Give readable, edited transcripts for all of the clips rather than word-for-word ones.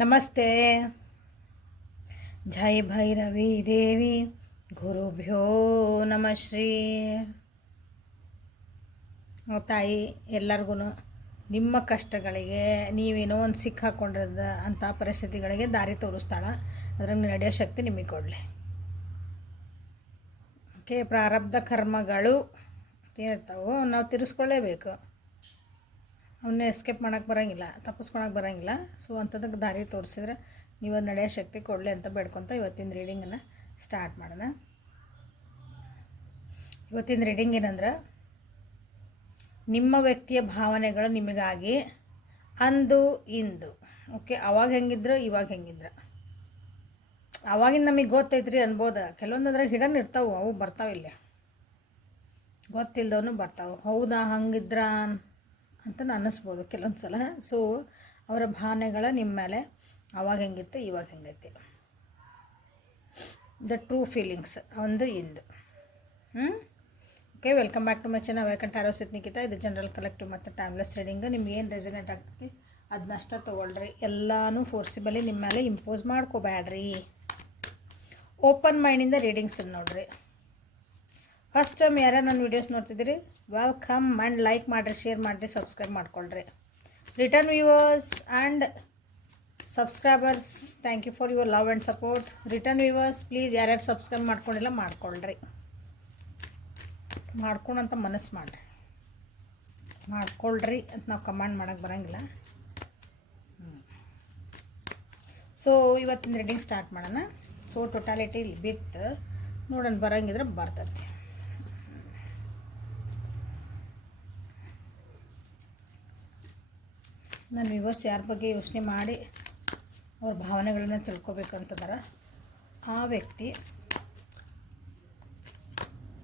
ನಮಸ್ತೆ. ಜೈ ಭೈರವಿ ದೇವಿ ಗುರುಭ್ಯೋ ನಮಃ ಶ್ರೀ. ತಾಯಿ ಎಲ್ಲರಿಗೂ ನಿಮ್ಮ ಕಷ್ಟಗಳಿಗೆ ನೀವೇನೋ ಒಂದು ಸಿಕ್ಕಾಕೊಂಡಿರೋದ ಅಂಥ ಪರಿಸ್ಥಿತಿಗಳಿಗೆ ದಾರಿ ತೋರಿಸ್ತಾಳೆ. ಅದ್ರಾಗ ನಡೆಯೋ ಶಕ್ತಿ ನಿಮಗೆ ಕೊಡಲಿ. ಓಕೆ, ಪ್ರಾರಬ್ಧ ಕರ್ಮಗಳು ಏನಿರ್ತಾವೋ ನಾವು ತಿರ್ಸ್ಕೊಳ್ಳೇಬೇಕು. ಅವನ್ನ ಎಸ್ಕೇಪ್ ಮಾಡೋಕ್ಕೆ ಬರೋಂಗಿಲ್ಲ, ತಪ್ಪಿಸ್ಕೊಳಕ್ಕೆ ಬರೋಂಗಿಲ್ಲ. ಸೊ ಅಂಥದಕ್ಕೆ ದಾರಿ ತೋರಿಸಿದ್ರೆ ನೀವು ನಡೆಯೋ ಶಕ್ತಿ ಕೊಡಲಿ ಅಂತ ಬೇಡ್ಕೊತ ಇವತ್ತಿನ ರೀಡಿಂಗನ್ನು ಸ್ಟಾರ್ಟ್ ಮಾಡೋಣ. ಇವತ್ತಿನ ರೀಡಿಂಗ್ ಏನಂದ್ರೆ, ನಿಮ್ಮ ವ್ಯಕ್ತಿಯ ಭಾವನೆಗಳು ನಿಮಗಾಗಿ ಅಂದು ಇಂದು. ಓಕೆ, ಅವಾಗ ಹೆಂಗಿದ್ರು ಇವಾಗ ಹೆಂಗಿದ್ರು. ಅವಾಗಿಂದ ನಮಗೆ ಗೊತ್ತೈತ್ರಿ ಅನ್ಬೋದು. ಕೆಲವೊಂದು ಅದ್ರಾಗ ಹಿಡನ್ ಇರ್ತಾವೆ, ಅವು ಬರ್ತಾವಿಲ್ಲ, ಗೊತ್ತಿಲ್ಲದವನು ಬರ್ತಾವೆ. ಹೌದಾ ಹಂಗಿದ್ರ ಅಂತ ಅನ್ನಿಸ್ಬೋದು ಕೆಲವೊಂದು ಸಲ. ಸೊ ಅವರ ಭಾವನೆಗಳ ನಿಮ್ಮ ಮೇಲೆ ಅವಾಗ ಹೆಂಗಿತ್ತು ಇವಾಗ ಹೆಂಗೈತಿ. ದ ಟ್ರೂ ಫೀಲಿಂಗ್ಸ್ ಒಂದು ಇಂದು. Okay, welcome back to my channel. Welcome tarot with Nikhita. ಇದು ಜನರಲ್ ಕಲೆಕ್ಟಿವ್ ಮತ್ತು ಟೈಮ್ಲೆಸ್ ರೀಡಿಂಗ್. ನಿಮ್ಗೆ ಏನು ರೆಸನೇಟ್ ಆಗ್ತೈತಿ ಅದನ್ನಷ್ಟ ತೊಗೊಳ್ರಿ. ಎಲ್ಲನೂ ಫೋರ್ಸಿಬಲಿ ನಿಮ್ಮ ಮೇಲೆ ಇಂಪೋಸ್ ಮಾಡ್ಕೋಬೇಡ್ರಿ. ಓಪನ್ ಮೈಂಡಿಂದ ರೀಡಿಂಗ್ಸ್ ನೋಡಿರಿ. ಫಸ್ಟ್ ಟೈಮ್ ಯಾರು ನನ್ನ ವೀಡಿಯೋಸ್ ನೋಡ್ತಿದ್ದೀರಿ, ವೆಲ್ಕಮ್ ಆ್ಯಂಡ್ ಲೈಕ್ ಮಾಡಿರಿ, ಶೇರ್ ಮಾಡಿರಿ, ಸಬ್ಸ್ಕ್ರೈಬ್ ಮಾಡ್ಕೊಳ್ರಿ. Return viewers and subscribers, thank you for your love and support. Return viewers please ಯಾರ್ಯಾರು ಸಬ್ಸ್ಕ್ರೈಬ್ ಮಾಡ್ಕೊಂಡಿಲ್ಲ ಮಾಡ್ಕೊಳ್ರಿ. ಮಾಡ್ಕೊಂಡಂತ ಮನಸ್ಸು ಮಾಡ್ಕೊಳ್ರಿ ಅಂತ ನಾವು ಕಮಾಂಡ್ ಮಾಡೋಕ್ಕೆ ಬರೋಂಗಿಲ್ಲ. ಸೊ ಇವತ್ತಿನ ರೀಡಿಂಗ್ ಸ್ಟಾರ್ಟ್ ಮಾಡೋಣ. ಸೊ ಟೋಟಾಲಿಟಿ ಬಿತ್ತು ನೋಡೋಣ, ಬರೋಂಗಿದ್ರೆ ಬರ್ತೈತಿ. ನನ್ನ ವ್ಯೂವರ್ಸ್ ಯಾರ ಬಗ್ಗೆ ಯೋಚನೆ ಮಾಡಿ ಅವ್ರ ಭಾವನೆಗಳನ್ನ ತಿಳ್ಕೊಬೇಕಂತದಾರ, ಆ ವ್ಯಕ್ತಿ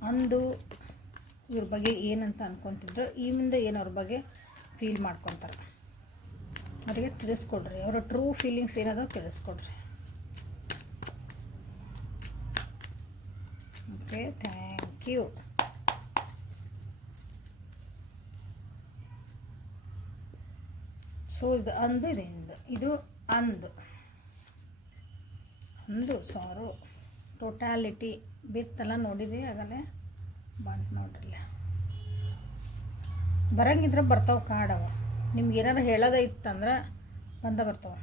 ಅಂದು ಇವ್ರ ಬಗ್ಗೆ ಏನಂತ ಅಂದ್ಕೊತಿದ್ರು, ಈ ಮುಂದೆ ಏನು ಅವ್ರ ಬಗ್ಗೆ ಫೀಲ್ ಮಾಡ್ಕೊತಾರೆ ಅವರಿಗೆ ತಿಳಿಸ್ಕೊಡ್ರಿ. ಅವರ ಟ್ರೂ ಫೀಲಿಂಗ್ಸ್ ಏನದ ತಿಳಿಸ್ಕೊಡ್ರಿ. Okay, thank you. ಸೊ ಇದು ಅಂದು, ಇದು ಇಂದು. ಇದು ಅಂದು ಸಾರು ಟೋಟಾಲಿಟಿ ಬಿತ್ತಲ್ಲ ನೋಡಿರಿ, ಆಗಲೇ ಬಂತು ನೋಡ್ರಲ್ಲ. ಬರಂಗಿದ್ರೆ ಬರ್ತಾವೆ ಕಾಡವ. ನಿಮ್ಗೆ ಏನಾರು ಹೇಳೋದೈತಂದ್ರೆ ಬರ್ತಾವೆ.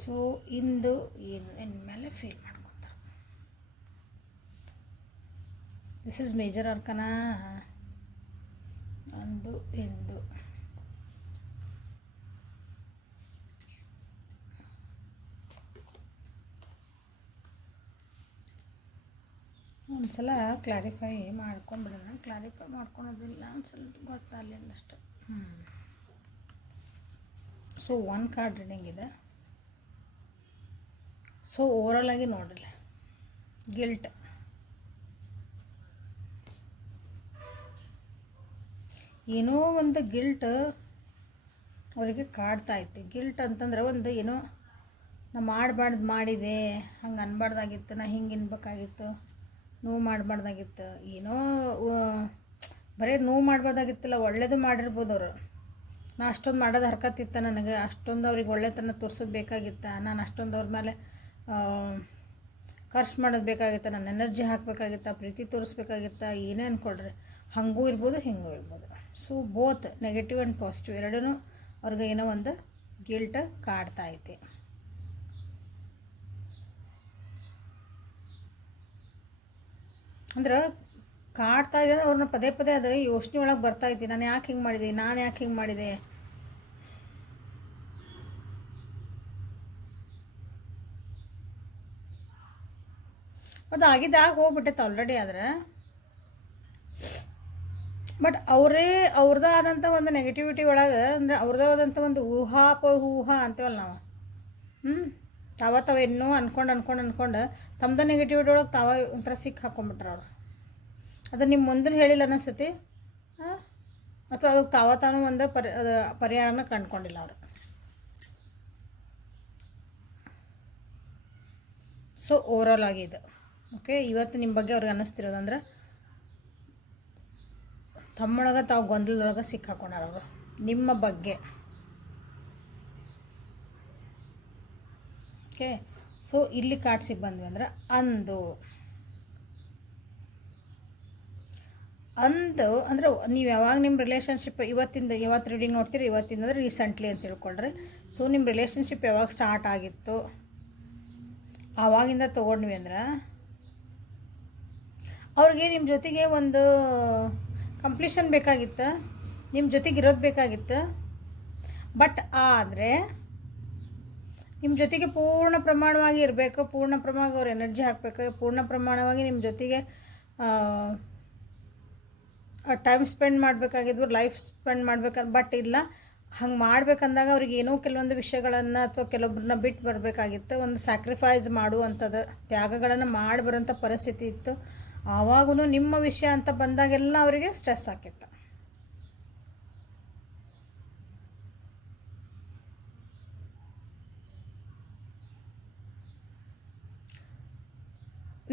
ಸೊ ಇಂದು ಏನು ಇನ್ಮೇಲೆ ಫೀಲ್ ಮಾಡ್ಕೊತಾರೆ. This is major ಅರ್ಕನ. ಅಂದು ಇಂದು ಒಂದು ಸಲ ಕ್ಲಾರಿಫೈ ಮಾಡ್ಕೊಂಡ್ಬಿಡೋಣ. ಕ್ಲಾರಿಫೈ ಮಾಡ್ಕೊಳೋದಿಲ್ಲ, ಒಂದು ಸ್ವಲ್ಪ ಗೊತ್ತಾಗಲಿ ಅಂದಷ್ಟು. ಸೊ ಒಂದು ಕಾರ್ಡ್ ರೀಡಿಂಗ್ ಇದೆ. ಸೊ ಓವರಾಲ್ ಆಗಿ ನೋಡಿಲ್ಲ, ಗಿಲ್ಟ್. ಏನೋ ಒಂದು ಗಿಲ್ಟ್ ಅವರಿಗೆ ಕಾಡ್ತಾ ಐತಿ. ಗಿಲ್ಟ್ ಅಂತಂದ್ರೆ ಒಂದು ಏನೋ ನಾ ಮಾಡಿದೆ, ಹಂಗೆ ಅನ್ಬಾರ್ದಾಗಿತ್ತು, ನಾ ಹಿಂಗೆ ಇನ್ಬೇಕಾಗಿತ್ತು, ನೋವು ಮಾಡಬಾರ್ದಾಗಿತ್ತು, ಏನೋ ಬರೀ ನೋವು ಮಾಡಬಾರ್ದಾಗಿತ್ತಲ್ಲ, ಒಳ್ಳೇದು ಮಾಡಿರ್ಬೋದು ಅವರು. ನಾ ಅಷ್ಟೊಂದು ಮಾಡೋದು ಹರ್ಕತ್ತಿತ್ತ, ನನಗೆ ಅಷ್ಟೊಂದು ಅವ್ರಿಗೆ ಒಳ್ಳೆತನ ತೋರ್ಸೋದು ಬೇಕಾಗಿತ್ತ, ನಾನು ಅಷ್ಟೊಂದು ಅವ್ರ ಮೇಲೆ ಖರ್ಚು ಮಾಡೋದು ಬೇಕಾಗಿತ್ತ, ನನ್ನ ಎನರ್ಜಿ ಹಾಕಬೇಕಾಗಿತ್ತ, ಪ್ರೀತಿ ತೋರಿಸ್ಬೇಕಾಗಿತ್ತ, ಏನೇ ಅಂದ್ಕೊಳ್ರಿ. ಹಾಗೂ ಇರ್ಬೋದು, ಹಿಂಗೂ ಇರ್ಬೋದು. So both negative and positive ಎರಡೂ ಅವ್ರಿಗೆ ಏನೋ ಒಂದು ಗಿಲ್ಟ್ ಕಾಡ್ತಾ ಐತಿ. ಅಂದ್ರೆ ಕಾಡ್ತಾ ಇದೆ, ಅವ್ರನ್ನ ಪದೇ ಪದೇ ಅದು ಯೋಚನೆ ಒಳಗೆ ಬರ್ತಾಯಿತ್ತು. ನಾನು ಯಾಕೆ ಹಿಂಗೆ ಮಾಡಿದೆ. ಅದು ಆಗಿದ್ದಾಗ ಹೋಗ್ಬಿಟ್ಟೈತೆ ಆಲ್ರೆಡಿ. ಆದರೆ ಬಟ್ ಅವ್ರದ್ದಾದಂಥ ಒಂದು ನೆಗೆಟಿವಿಟಿ ಒಳಗೆ, ಅಂದರೆ ಅವ್ರದ್ದಾದಂಥ ಒಂದು ಊಹಾ ಅಂತೀವಲ್ಲ ನಾವು. ತಾವೇನೋ ಅನ್ಕೊಂಡು ತಮ್ಮದ ನೆಗೆಟಿವಿಟಿ ಒಳಗೆ ಒಂಥರ ಸಿಕ್ಕ ಹಾಕೊಂಡ್ಬಿಟ್ರೆ ಅವ್ರು. ಅದು ನಿಮ್ಮ ಮುಂದೆ ಹೇಳಿಲ್ಲ ಅನ್ನಿಸ್ತೈತಿ, ಅಥವಾ ಅದಕ್ಕೆ ತಾನು ಒಂದು ಪರಿಹಾರನ ಕಂಡುಕೊಂಡಿಲ್ಲ ಅವರು. ಸೊ ಓವರಾಲ್ ಆಗಿದೆ. ಓಕೆ, ಇವತ್ತು ನಿಮ್ಮ ಬಗ್ಗೆ ಅವ್ರಿಗೆ ಅನ್ನಿಸ್ತಿರೋದಂದ್ರೆ ತಮ್ಮೊಳಗೆ ತಾವು ಗೊಂದಲದೊಳಗೆ ಸಿಕ್ಕಾಕೊಂಡಾರ ಅವರು ನಿಮ್ಮ ಬಗ್ಗೆ. ಓಕೆ. ಸೊ ಇಲ್ಲಿ ಕಾರ್ಡ್ಸಿಗೆ ಬಂದ್ವಿ ಅಂದ್ರೆ ಅಂದು ಅಂದ್ರೆ ನೀವು ಯಾವಾಗ ನಿಮ್ಮ ರಿಲೇಷನ್ಶಿಪ್ ಇವತ್ತು ರೀಡಿಂಗ್ ನೋಡ್ತೀರಿ, ಇವತ್ತಿಂದ ಅಂದರೆ ರೀಸೆಂಟ್ಲಿ ಅಂತ ತಿಳ್ಕೊಳ್ರಿ. ಸೊ ನಿಮ್ಮ ರಿಲೇಷನ್ಶಿಪ್ ಯಾವಾಗ ಸ್ಟಾರ್ಟ್ ಆಗಿತ್ತು ಆವಾಗಿಂದ ತೊಗೊಂಡ್ವಿ ಅಂದ್ರೆ ಅವ್ರಿಗೆ ನಿಮ್ಮ ಜೊತೆಗೆ ಒಂದು ಕಂಪ್ಲೀಷನ್ ಬೇಕಾಗಿತ್ತು, ನಿಮ್ಮ ಜೊತೆಗೆ ಇರೋದು ಬೇಕಾಗಿತ್ತು. ಬಟ್ ಆದರೆ ನಿಮ್ಮ ಜೊತೆಗೆ ಪೂರ್ಣ ಪ್ರಮಾಣವಾಗಿ ಇರಬೇಕು, ಪೂರ್ಣ ಪ್ರಮಾಣವಾಗಿ ಅವ್ರು ಎನರ್ಜಿ ಹಾಕಬೇಕು, ಪೂರ್ಣ ಪ್ರಮಾಣವಾಗಿ ನಿಮ್ಮ ಜೊತೆಗೆ ಟೈಮ್ ಸ್ಪೆಂಡ್ ಮಾಡಬೇಕಾಗಿದ್ವು, ಲೈಫ್ ಸ್ಪೆಂಡ್ ಮಾಡ್ಬೇಕಂತ. ಬಟ್ ಇಲ್ಲ, ಹಂಗೆ ಮಾಡ್ಬೇಕಂದಾಗ ಅವ್ರಿಗೆ ಏನೋ ಕೆಲವೊಂದು ವಿಷಯಗಳನ್ನು ಅಥವಾ ಕೆಲವೊಬ್ಬರನ್ನ ಬಿಟ್ಟು ಬರಬೇಕಾಗಿತ್ತು. ಒಂದು ಸ್ಯಾಕ್ರಿಫೈಸ್ ಮಾಡುವಂಥದ್ದು, ತ್ಯಾಗಗಳನ್ನು ಮಾಡಿ ಬರೋಂಥ ಪರಿಸ್ಥಿತಿ ಇತ್ತು. ಆವಾಗೂ ನಿಮ್ಮ ವಿಷಯ ಅಂತ ಬಂದಾಗೆಲ್ಲ ಅವರಿಗೆ ಸ್ಟ್ರೆಸ್ ಆಕಿತ್ತು.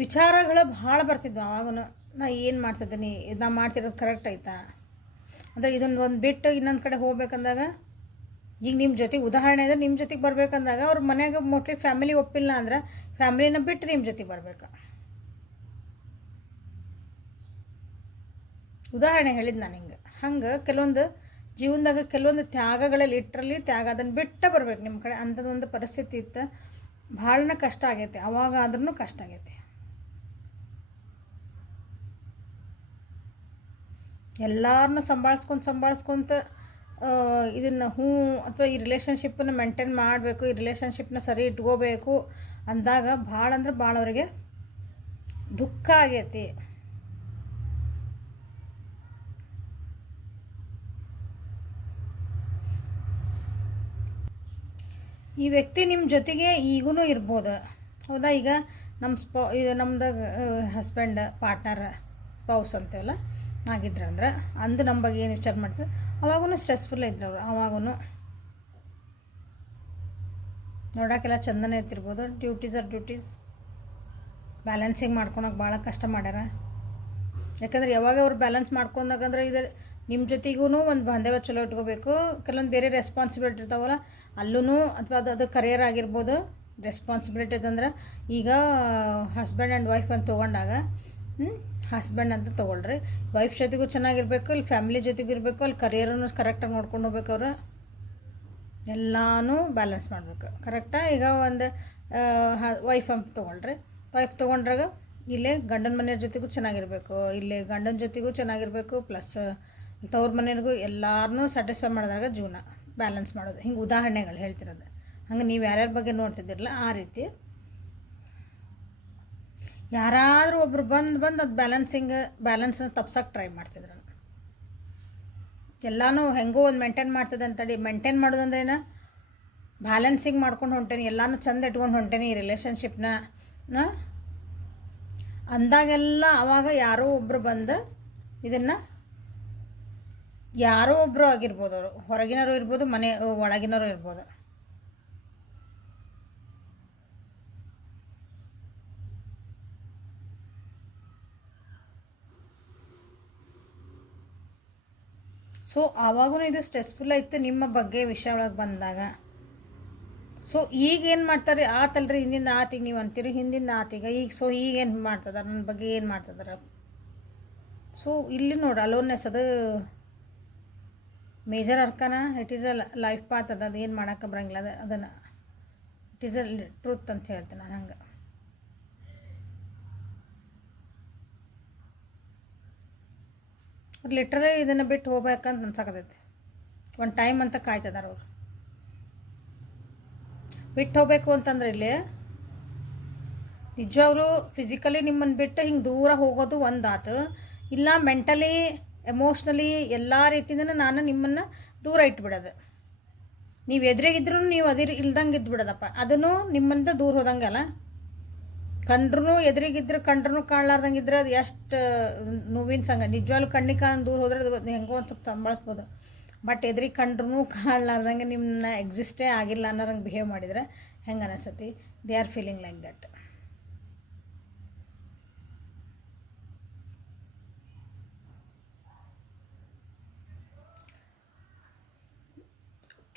ವಿಚಾರಗಳು ಭಾಳ ಬರ್ತಿದ್ವು ಆವಾಗೂ. ನಾ ಏನು ಮಾಡ್ತಿದ್ದೀನಿ, ನಾ ಮಾಡ್ತಿರೋದು ಕರೆಕ್ಟ್ ಆಯ್ತಾ, ಅಂದರೆ ಇದನ್ನು ಒಂದು ಬಿಟ್ಟು ಇನ್ನೊಂದು ಕಡೆ ಹೋಗ್ಬೇಕಂದಾಗ, ಈಗ ನಿಮ್ಮ ಜೊತೆಗೆ ಉದಾಹರಣೆ ಇದೆ, ನಿಮ್ಮ ಜೊತೆಗೆ ಬರ್ಬೇಕಂದಾಗ ಅವ್ರ ಮನೆಯಾಗ ಮೋಸ್ಟ್ಲಿ ಫ್ಯಾಮಿಲಿ ಒಪ್ಪಿಲ್ಲ ಅಂದ್ರೆ ಫ್ಯಾಮಿಲಿನ ಬಿಟ್ಟು ನಿಮ್ಮ ಜೊತೆಗೆ ಬರಬೇಕು. ಉದಾಹರಣೆ ಹೇಳಿದ್ದು ನಾನು ಹಿಂಗೆ. ಹಂಗೆ ಕೆಲವೊಂದು ಜೀವನದಾಗ ಕೆಲವೊಂದು ತ್ಯಾಗಗಳಲ್ಲಿ ಲಿಟ್ರಲಿ ತ್ಯಾಗ, ಅದನ್ನು ಬಿಟ್ಟು ಬರ್ಬೇಕು ನಿಮ್ಮ ಕಡೆ. ಅಂಥದ್ದೊಂದು ಪರಿಸ್ಥಿತಿ ಇತ್ತು, ಭಾಳನ ಕಷ್ಟ ಆಗೈತೆ. ಅವಾಗ ಆದ್ರೂ ಕಷ್ಟ ಆಗೈತೆ. ಎಲ್ಲರನ್ನೂ ಸಂಭಾಳಿಸ್ಕೊಂತ ಇದನ್ನು ಅಥವಾ ಈ ರಿಲೇಷನ್ಶಿಪ್ಪನ್ನು ಮೇಂಟೈನ್ ಮಾಡಬೇಕು, ಈ ರಿಲೇಷನ್ಶಿಪ್ನ ಸರಿ ಇಟ್ಕೋಬೇಕು ಅಂದಾಗ ಭಾಳ ಅಂದ್ರೆ ಭಾಳ ಅವರಿಗೆ ದುಃಖ ಆಗೈತಿ. ಈ ವ್ಯಕ್ತಿ ನಿಮ್ಮ ಜೊತೆಗೆ ಈಗೂ ಇರ್ಬೋದು, ಹೌದಾ. ಈಗ ಈಗ ನಮ್ದು ಹಸ್ಬೆಂಡ್, ಪಾರ್ಟ್ನರ್, ಸ್ಪೌಸ್ ಅಂತೇವಲ್ಲ ಆಗಿದ್ರಂದ್ರೆ ಅಂದು ನಮ್ಮ ಬಗ್ಗೆ ಏನು ವಿಚಾರ ಮಾಡ್ತಾರೆ, ಅವಾಗೂ ಸ್ಟ್ರೆಸ್ಫುಲ್ ಇದ್ರು ಅವರು. ಅವಾಗೂ ನೋಡೋಕ್ಕೆಲ್ಲ ಚಂದನೇ ಇರ್ತಿರ್ಬೋದು, ಡ್ಯೂಟೀಸ್ ಬ್ಯಾಲೆನ್ಸಿಂಗ್ ಮಾಡ್ಕೊಳಕ್ಕೆ ಭಾಳ ಕಷ್ಟ ಮಾಡ್ಯಾರ. ಯಾಕಂದ್ರೆ ಯಾವಾಗ ಅವ್ರು ಬ್ಯಾಲೆನ್ಸ್ ಮಾಡ್ಕೊಂಡಾಗಂದ್ರೆ ಇದು ನಿಮ್ಮ ಜೊತೆಗೂ ಒಂದು ಬಾಂಧವ್ಯ ಚಲೋ ಇಟ್ಕೋಬೇಕು. ಕೆಲವೊಂದು ಬೇರೆ ರೆಸ್ಪಾನ್ಸಿಬಿಲಿಟಿ ಇರ್ತಾವಲ್ಲ ಅಲ್ಲೂ, ಅಥವಾ ಅದು ಕರಿಯರ್ ಆಗಿರ್ಬೋದು. ರೆಸ್ಪಾನ್ಸಿಬಿಲಿಟಿ ಅಂದ್ರೆ ಈಗ ಹಸ್ಬೆಂಡ್ ಆ್ಯಂಡ್ ವೈಫ್ ಅಂತ ತೊಗೊಂಡಾಗ ಹಸ್ಬೆಂಡ್ ಅಂತ ತೊಗೊಳ್ರಿ, ವೈಫ್ ಜೊತೆಗೂ ಚೆನ್ನಾಗಿರಬೇಕು, ಇಲ್ಲಿ ಫ್ಯಾಮಿಲಿ ಜೊತೆಗೂ ಇರಬೇಕು, ಅಲ್ಲಿ ಕರಿಯರನ್ನು ಕರೆಕ್ಟಾಗಿ ನೋಡ್ಕೊಂಡು ಹೋಗ್ಬೇಕು. ಅವರು ಎಲ್ಲನೂ ಬ್ಯಾಲೆನ್ಸ್ ಮಾಡಬೇಕು ಕರೆಕ್ಟಾ. ಈಗ ಒಂದು ವೈಫ್ ಅಂತ ತೊಗೊಳ್ರಿ, ವೈಫ್ ತೊಗೊಂಡ್ರಾಗ ಇಲ್ಲೇ ಗಂಡನ ಮನೆಯವ್ರ ಜೊತೆಗೂ ಚೆನ್ನಾಗಿರಬೇಕು, ಇಲ್ಲೇ ಗಂಡನ ಜೊತೆಗೂ ಚೆನ್ನಾಗಿರಬೇಕು, ಪ್ಲಸ್ ತವ್ರ ಮನೆಯವ್ರಿಗೂ ಎಲ್ಲರನ್ನೂ ಸ್ಯಾಟಿಸ್ಫೈ ಮಾಡಿದಾಗ ಜೀವನ ಬ್ಯಾಲೆನ್ಸ್ ಮಾಡೋದು. ಹಿಂಗೆ ಉದಾಹರಣೆಗಳು ಹೇಳ್ತಿರೋದು. ಹಂಗೆ ನೀವು ಯಾರ್ಯಾರ ಬಗ್ಗೆ ನೋಡ್ತಿದ್ದಿರಲ್ಲ ಆ ರೀತಿ ಯಾರಾದರೂ ಒಬ್ರು ಬಂದು ಅದು ಬ್ಯಾಲೆನ್ಸ್ನ ತಪ್ಸೋಕೆ ಟ್ರೈ ಮಾಡ್ತಿದ್ರು. ಎಲ್ಲನೂ ಹೆಂಗೋ ಒಂದು ಮೇಂಟೈನ್ ಮಾಡ್ತದೆ ಅಂತೇಳಿ ಮೇಂಟೈನ್ ಮಾಡೋದಂದ್ರೆ ಏನು, ಬ್ಯಾಲೆನ್ಸಿಂಗ್ ಮಾಡ್ಕೊಂಡು ಹೊಂಟೇನಿ, ಎಲ್ಲನೂ ಚಂದ ಇಟ್ಕೊಂಡು ಹೊಂಟೇನಿ ಈ ರಿಲೇಷನ್ಶಿಪ್ನ ಅಂದಾಗೆಲ್ಲ ಅವಾಗ ಯಾರೋ ಒಬ್ಬರು ಬಂದು ಇದನ್ನು, ಯಾರೋ ಒಬ್ಬರು ಆಗಿರ್ಬೋದು, ಅವರು ಹೊರಗಿನವರು ಇರ್ಬೋದು, ಮನೆ ಒಳಗಿನವರು ಇರ್ಬೋದು. ಸೊ ಆವಾಗೂ ಇದು ಸ್ಟ್ರೆಸ್ಫುಲ್ ಆಯಿತು ನಿಮ್ಮ ಬಗ್ಗೆ ವಿಷಯ ಒಳಗೆ ಬಂದಾಗ. ಸೊ ಈಗ ಏನು ಮಾಡ್ತಾರೆ, ಆತಲ್ರಿ ಹಿಂದಿಂದ ಆತಿಗೆ ನೀವು ಅಂತೀರಿ, ಹಿಂದಿಂದ ಆತಿಗೆ ಈಗ. ಸೊ ಈಗೇನು ಮಾಡ್ತದಾರ, ನನ್ನ ಬಗ್ಗೆ ಏನು ಮಾಡ್ತದಾರ. ಸೊ ಇಲ್ಲಿ ನೋಡಿ ಅಲೋನ್ನೆಸ್ ಅದು major ಅರ್ಕನ. It is a life path, ಅದು ಏನು ಮಾಡೋಕ್ಕೆ ಬರೋಂಗಿಲ್ಲ. ಅದನ್ನು ಇಟ್ ಈಸ್ ಅ ಟ್ರೂತ್ ಅಂತ ಹೇಳ್ತೀನಿ ನಾನು. ಹಂಗೆ ಲಿಟ್ರಲಿ ಇದನ್ನು ಬಿಟ್ಟು ಹೋಗ್ಬೇಕಂತ ಅನ್ಸಕತೈತಿ. ಒಂದು ಟೈಮ್ ಅಂತ ಕಾಯ್ತದಾರ ಅವ್ರು. ಬಿಟ್ಟು ಹೋಗ್ಬೇಕು ಅಂತಂದ್ರೆ ಇಲ್ಲಿ ನಿಜವಾಗ್ಲೂ ಫಿಸಿಕಲಿ ನಿಮ್ಮನ್ನು ಬಿಟ್ಟು ಹಿಂಗೆ ದೂರ ಹೋಗೋದು ಒಂದಾತು, ಇಲ್ಲ ಮೆಂಟಲಿ ಎಮೋಷ್ನಲಿ ಎಲ್ಲ ರೀತಿಯಿಂದ ನಾನು ನಿಮ್ಮನ್ನು ದೂರ ಇಟ್ಬಿಡೋದು. ನೀವು ಎದುರಿಗಿದ್ರೂ ನೀವು ಇಲ್ದಂಗೆ ಇದ್ಬಿಡೋದಪ್ಪ, ಅದನ್ನು ನಿಮ್ಮಿಂದ ದೂರ ಹೋದಂಗಲ್ಲ. ಕಂಡ್ರೂ ಎದುರಿಗಿದ್ರೆ ಕಂಡ್ರೂ ಕಾಣಲಾರ್ದಂಗೆ ಇದ್ರೆ ಅದು ಎಷ್ಟು ನೋವಿನ ಸಂಗ. ನಿಜವಾಗ್ಲೂ ಕಣ್ಣಿಗೆ ಕಾಣ ದೂರ ಹೋದ್ರೆ ಅದು ಹೆಂಗೋ ಒಂದು ಸ್ವಲ್ಪ ಸಂಭಾಳಿಸ್ಬೋದು. ಬಟ್ ಎದುರಿಗೆ ಕಂಡ್ರೂ ಕಾಣಲಾರ್ದಂಗೆ ನಿಮ್ಮನ್ನ ಎಕ್ಸಿಸ್ಟೇ ಆಗಿಲ್ಲ ಅನ್ನೋರಂಗೆ ಬಿಹೇವ್ ಮಾಡಿದರೆ ಹೆಂಗೆ ಅನಿಸ್ತತಿ. They are feeling like that.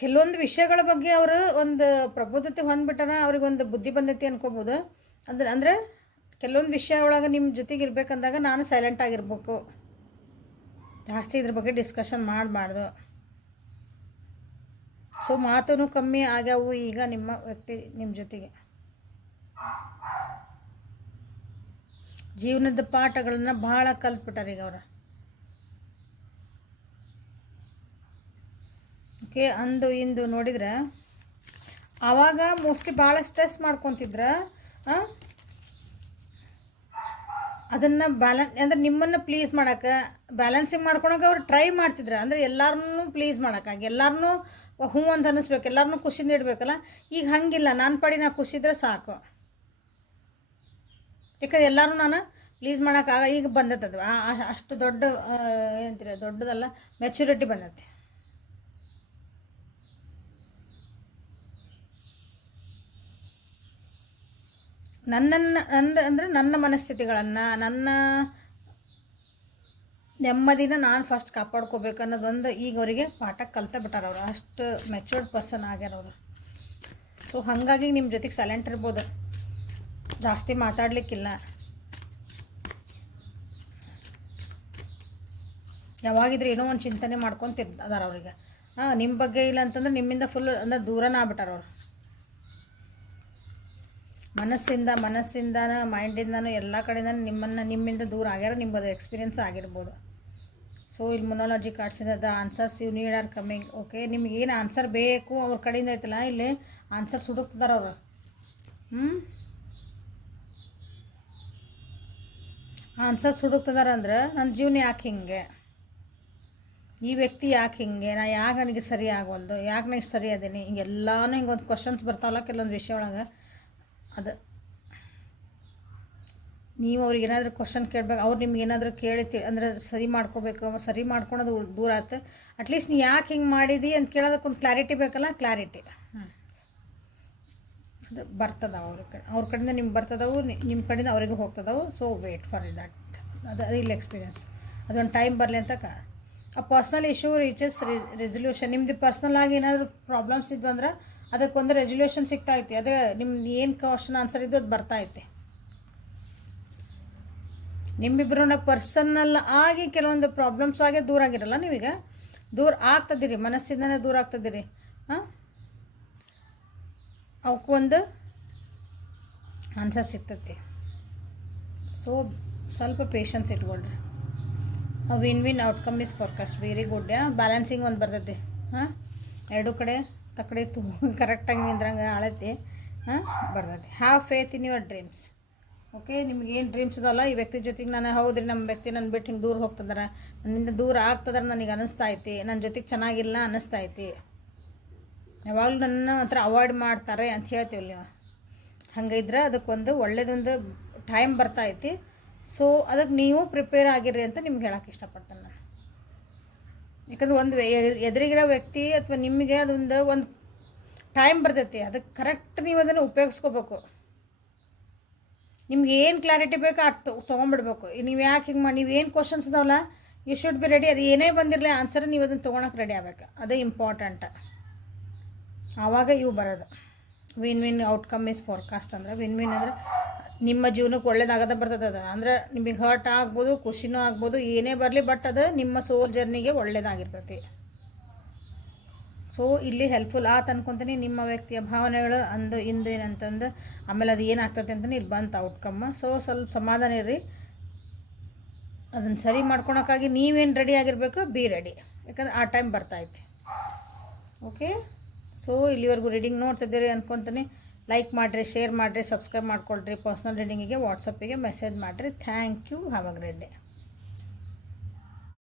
ಕೆಲವೊಂದು ವಿಷಯಗಳ ಬಗ್ಗೆ ಅವರು ಒಂದು ಪ್ರಬುದ್ಧತೆ ಹೊಂದ್ಬಿಟ್ಟಾರ, ಅವ್ರಿಗೊಂದು ಬುದ್ಧಿ ಬಂದೈತಿ ಅನ್ಕೋಬೋದು. ಅಂದರೆ ಕೆಲವೊಂದು ವಿಷಯ ಒಳಗೆ ನಿಮ್ಮ ಜೊತೆಗೆ ಇರ್ಬೇಕಂದಾಗ ನಾನು ಸೈಲೆಂಟ್ ಆಗಿರ್ಬೇಕು, ಜಾಸ್ತಿ ಇದ್ರ ಬಗ್ಗೆ ಡಿಸ್ಕಷನ್ ಮಾಡಬಾರ್ದು. ಸೊ ಮಾತೂ ಕಮ್ಮಿ ಆಗ್ಯಾವು ಈಗ ನಿಮ್ಮ ವ್ಯಕ್ತಿ ನಿಮ್ಮ ಜೊತೆಗೆ. ಜೀವನದ ಪಾಠಗಳನ್ನ ಭಾಳ ಕಲ್ತ್ಬಿಟ್ಟಾರೆ ಈಗ ಅವರು. ಓಕೆ, ಅಂದು ಇಂದು ನೋಡಿದ್ರೆ ಆವಾಗ ಮೋಸ್ಟ್ಲಿ ಭಾಳ ಸ್ಟ್ರೆಸ್ ಮಾಡ್ಕೊತಿದ್ರ, ಅದನ್ನು ಅಂದರೆ ನಿಮ್ಮನ್ನು ಪ್ಲೀಸ್ ಮಾಡೋಕೆ ಬ್ಯಾಲೆನ್ಸಿಂಗ್ ಮಾಡ್ಕೊಳಕ್ಕೆ ಅವ್ರು ಟ್ರೈ ಮಾಡ್ತಿದ್ರು. ಅಂದರೆ ಎಲ್ಲರನ್ನೂ ಪ್ಲೀಸ್ ಮಾಡೋಕ್ಕಾಗಿ ಎಲ್ಲರನ್ನೂ ಹ್ಞೂ ಅಂತ ಅನ್ನಿಸ್ಬೇಕು, ಎಲ್ಲರನ್ನೂ ಖುಷಿಯಿಂದ ಇಡಬೇಕಲ್ಲ. ಈಗ ಹಾಗಿಲ್ಲ, ನಾನು ಪಡಿ ನಾ ಖುಷಿದ್ರೆ ಸಾಕು. ಯಾಕಂದ್ರೆ ಎಲ್ಲರೂ ನಾನು ಪ್ಲೀಸ್ ಮಾಡೋಕ್ಕಾಗ ಈಗ ಬಂದತ್ತದು ಅಷ್ಟು ದೊಡ್ಡ ಏನಂತೀರ, ದೊಡ್ಡದಲ್ಲ, ಮೆಚುರಿಟಿ ಬಂದತ್ತೆ. ನನ್ನ ಮನಸ್ಥಿತಿಗಳನ್ನು, ನನ್ನ ನೆಮ್ಮದಿನ ನಾನು ಫಸ್ಟ್ ಕಾಪಾಡ್ಕೋಬೇಕು ಅನ್ನೋದೊಂದು ಈಗ ಅವರಿಗೆ ಪಾಠ ಕಲ್ತ ಬಿಟ್ಟಾರ ಅವರು. ಅಷ್ಟು ಮೆಚೂರ್ಡ್ ಪರ್ಸನ್ ಆಗ್ಯಾರ ಅವರು. ಸೊ ಹಾಗಾಗಿ ನಿಮ್ಮ ಜೊತೆಗೆ ಸೈಲೆಂಟ್ ಇರ್ಬೋದು, ಜಾಸ್ತಿ ಮಾತಾಡಲಿಕ್ಕಿಲ್ಲ. ಯಾವಾಗಿದ್ರೆ ಏನೋ ಒಂದು ಚಿಂತನೆ ಮಾಡ್ಕೊತಿರ್ತಾರೆ ಅವ್ರಿಗೆ. ನಿಮ್ಮ ಬಗ್ಗೆ ಇಲ್ಲ ಅಂತಂದ್ರೆ ನಿಮ್ಮಿಂದ ಫುಲ್ ಅಂದರೆ ದೂರನ ಆಗ್ಬಿಟ್ಟಾರ ಅವರು. ಮನಸ್ಸಿಂದನೂ ಮೈಂಡಿಂದನೂ ಎಲ್ಲ ಕಡೆಯಿಂದ ನಿಮ್ಮಿಂದ ದೂರ ಆಗ್ಯಾರ. ನಿಮ್ಗೆ ಅದು ಎಕ್ಸ್ಪೀರಿಯನ್ಸ್ ಆಗಿರ್ಬೋದು. ಸೊ ಇಲ್ಲಿ ಮೊನಾಲಜಿ ಕಾರ್ಡ್ಸಿಂದ the answers you need are coming. Okay, ನಿಮ್ಗೆ ಏನು ಆನ್ಸರ್ ಬೇಕು ಅವ್ರ ಕಡೆಯಿಂದ ಐತಲ್ಲ, ಇಲ್ಲಿ ಆನ್ಸರ್ಸ್ ಹುಡುಕ್ತಿದಾರೆ ಅವರು. ಆನ್ಸರ್ಸ್ ಹುಡುಕ್ತಿದಾರೆ ಅಂದ್ರೆ ನನ್ನ ಜೀವನ ಯಾಕೆ ಹಿಂಗೆ, ಈ ವ್ಯಕ್ತಿ ಯಾಕೆ ಹಿಂಗೆ, ನಾ ಯಾಕೆ ನನಗೆ ಸರಿ ಆಗೋಲ್ದು, ಯಾಕೆ ನನಗೆ ಸರಿ ಅದೀನಿ, ಹಿಂಗೆಲ್ಲಾನು ಹಿಂಗೊಂದು ಕ್ವಶನ್ಸ್ ಬರ್ತಾವಲ್ಲ ಕೆಲವೊಂದು ವಿಷಯ ಒಳಗೆ. ಅದು ನೀವು ಅವ್ರಿಗೆ ಏನಾದರೂ ಕ್ವಶನ್ ಕೇಳಬೇಕು, ಅವ್ರು ನಿಮ್ಗೆ ಏನಾದರೂ ಕೇಳಿ ಅಂದರೆ ಸರಿ ಮಾಡ್ಕೋಬೇಕು. ಸರಿ ಮಾಡ್ಕೊಳೋದು ದೂರ ಆಯ್ತು. ಅಟ್ಲೀಸ್ಟ್ ನೀ ಯಾಕೆ ಹಿಂಗೆ ಮಾಡಿದಿ ಅಂತ ಕೇಳೋದಕ್ಕೊಂದು ಕ್ಲಾರಿಟಿ ಬೇಕಲ್ಲ, ಕ್ಲಾರಿಟಿ ಅದು ಬರ್ತದ ಅವ್ರ ಕಡೆಯಿಂದ ನಿಮ್ಗೆ ಬರ್ತದವು, ನಿಮ್ಮ ಕಡೆಯಿಂದ ಅವರಿಗೆ ಹೋಗ್ತದವು. So wait for that. ಅದು ಇಲ್ಲಿ ಎಕ್ಸ್ಪೀರಿಯನ್ಸ್, ಅದೊಂದು ಟೈಮ್ ಬರಲಿ ಅಂತ. ಆ ಪರ್ಸ್ನಲ್ ಇಶ್ಯೂ ರೀಚಸ್ ರೆಸೊಲ್ಯೂಷನ್. ನಿಮ್ಮದು ಪರ್ಸ್ನಲ್ ಆಗಿ ಏನಾದರೂ ಪ್ರಾಬ್ಲಮ್ಸ್ ಇದ್ವು ಅಂದ್ರೆ ಅದಕ್ಕೊಂದು ರೆಸೊಲ್ಯೂಷನ್ ಸಿಗ್ತಾ ಐತಿ. ಅದೇ ನಿಮ್ದು ಏನು ಕ್ವಶನ್ ಆನ್ಸರ್ ಇದ್ದು ಅದು ಬರ್ತಾ ಐತಿ. ನಿಮ್ಮಿಬ್ಬರು ಪರ್ಸನಲ್ ಆಗಿ ಕೆಲವೊಂದು ಪ್ರಾಬ್ಲಮ್ಸ್ ಆಗಿ ದೂರ ಆಗಿರಲ್ಲ, ನೀವೀಗ ದೂರ ಆಗ್ತದಿರಿ, ಮನಸ್ಸಿಂದನೇ ದೂರ ಆಗ್ತದಿರಿ. ಅವಕ್ಕೊಂದು ಆನ್ಸರ್ ಸಿಗ್ತೈತಿ. ಸೊ ಸ್ವಲ್ಪ ಪೇಷನ್ಸ್ ಇಟ್ಕೊಳ್ರಿ. Win outcome is forecast very good. Balancing ಒಂದು ಬರ್ತೈತಿ. ಎರಡೂ ಕಡೆ ತಕ್ಕಡೆ ಕರೆಕ್ಟಾಗಿ ನಿಂದ್ರಂಗೆ ಆಳತಿ ಬರ್ತೈತಿ. Have faith in your dreams. Okay, ನಿಮ್ಗೆ ಏನು ಡ್ರೀಮ್ಸ್ ಇದಾವಲ್ಲ, ಈ ವ್ಯಕ್ತಿ ಜೊತೆಗೆ ನಾನು ಹೌದ್ರಿ ನಮ್ಮ ವ್ಯಕ್ತಿ ನನ್ನ ಬಿಟ್ಟು ಹಿಂಗೆ ದೂರ ಹೋಗ್ತದಾರ, ನನ್ನಿಂದ ದೂರ ಆಗ್ತದಾರ ನನಗೆ ಅನ್ನಿಸ್ತಾ ಐತಿ, ನನ್ನ ಜೊತೆಗೆ ಚೆನ್ನಾಗಿಲ್ಲ ಅನ್ನಿಸ್ತಾ ಐತಿ, ಯಾವಾಗಲೂ ನನ್ನ ಹತ್ರ ಅವಾಯ್ಡ್ ಮಾಡ್ತಾರೆ ಅಂತ ಹೇಳ್ತೀವಲ್ಲ ನೀವು. ಹಂಗಿದ್ರೆ ಅದಕ್ಕೊಂದು ಒಳ್ಳೇದೊಂದು ಟೈಮ್ ಬರ್ತಾ ಐತಿ. ಸೊ ಅದಕ್ಕೆ ನೀವು ಪ್ರಿಪೇರ್ ಆಗಿರ್ರಿ ಅಂತ ನಿಮ್ಗೆ ಹೇಳೋಕ್ಕೆ ಇಷ್ಟಪಡ್ತೇನೆ ನಾನು. ಯಾಕಂದ್ರೆ ಒಂದು ಎದುರಿಗಿರೋ ವ್ಯಕ್ತಿ ಅಥವಾ ನಿಮಗೆ ಒಂದು ಟೈಮ್ ಬರ್ತೈತಿ, ಅದಕ್ಕೆ ಕರೆಕ್ಟ್ ನೀವು ಅದನ್ನು ಉಪಯೋಗಿಸ್ಕೋಬೇಕು. ನಿಮ್ಗೆ ಏನು ಕ್ಲಾರಿಟಿ ಬೇಕೋ ಅದು ತೊಗೊಂಡ್ಬಿಡ್ಬೇಕು. ನೀವು ಯಾಕೆ ಹಿಂಗೆ ಮಾಡಿ, ನೀವೇನು ಕ್ವಶನ್ಸ್ ಇದಾವಲ್ಲ, ಯು ಶುಡ್ ಬಿ ರೆಡಿ. ಅದು ಏನೇ ಬಂದಿರಲಿ ಆನ್ಸರ್ ನೀವು ಅದನ್ನು ತೊಗೊಳಕ್ಕೆ ರೆಡಿ ಆಗ್ಬೇಕು. ಅದೇ ಇಂಪಾರ್ಟೆಂಟ್. ಆವಾಗ ಇವು ಬರೋದು. ವಿನ್ ಔಟ್ಕಮ್ ಇಸ್ ಫೋರ್ಕಾಸ್ಟ್ ಅಂದರೆ ವಿನ್ ಅಂದರೆ ನಿಮ್ಮ ಜೀವನಕ್ಕೆ ಒಳ್ಳೇದಾಗದ ಬರ್ತದೆ. ಅದು ಅಂದರೆ ನಿಮಗೆ ಹರ್ಟ್ ಆಗ್ಬೋದು, ಖುಷಿನೂ ಆಗ್ಬೋದು, ಏನೇ ಬರಲಿ, ಬಟ್ ಅದು ನಿಮ್ಮ ಸೋಲ್ ಜರ್ನಿಗೆ ಒಳ್ಳೇದಾಗಿರ್ತೈತಿ. ಸೊ ಇಲ್ಲಿ ಹೆಲ್ಪ್ಫುಲ್ ಆತ ಅನ್ಕೊತೀನಿ. ನಿಮ್ಮ ವ್ಯಕ್ತಿಯ ಭಾವನೆಗಳು ಇಂದು ಏನಂತಂದು ಆಮೇಲೆ ಅದು ಏನಾಗ್ತದೆ ಅಂತಂದು ಇಲ್ಲಿ ಬಂತು ಔಟ್ಕಮ್ಮ. ಸೊ ಸ್ವಲ್ಪ ಸಮಾಧಾನ ಇರ್ರಿ. ಅದನ್ನು ಸರಿ ಮಾಡ್ಕೊಳಕ್ಕಾಗಿ ನೀವೇನು ರೆಡಿ ಆಗಿರಬೇಕು, ಬಿ ರೆಡಿ. ಯಾಕಂದ್ರೆ ಆ ಟೈಮ್ ಬರ್ತೈತಿ. ಓಕೆ, ಸೊ ಇಲ್ಲಿವರೆಗೂ ರೀಡಿಂಗ್ ನೋಡ್ತಿದ್ದೀರಿ ಅಂದ್ಕೊತೀನಿ. ಲೈಕ್ ಮಾಡಿರಿ, ಶೇರ್ ಮಾಡಿರಿ, ಸಬ್ಸ್ಕ್ರೈಬ್ ಮಾಡ್ಕೊಳ್ರಿ. ಪರ್ಸ್ನಲ್ ರೀಡಿಂಗಿಗೆ ವಾಟ್ಸಪ್ಪಿಗೆ ಮೆಸೇಜ್ ಮಾಡಿರಿ. Thank you. Have a great day.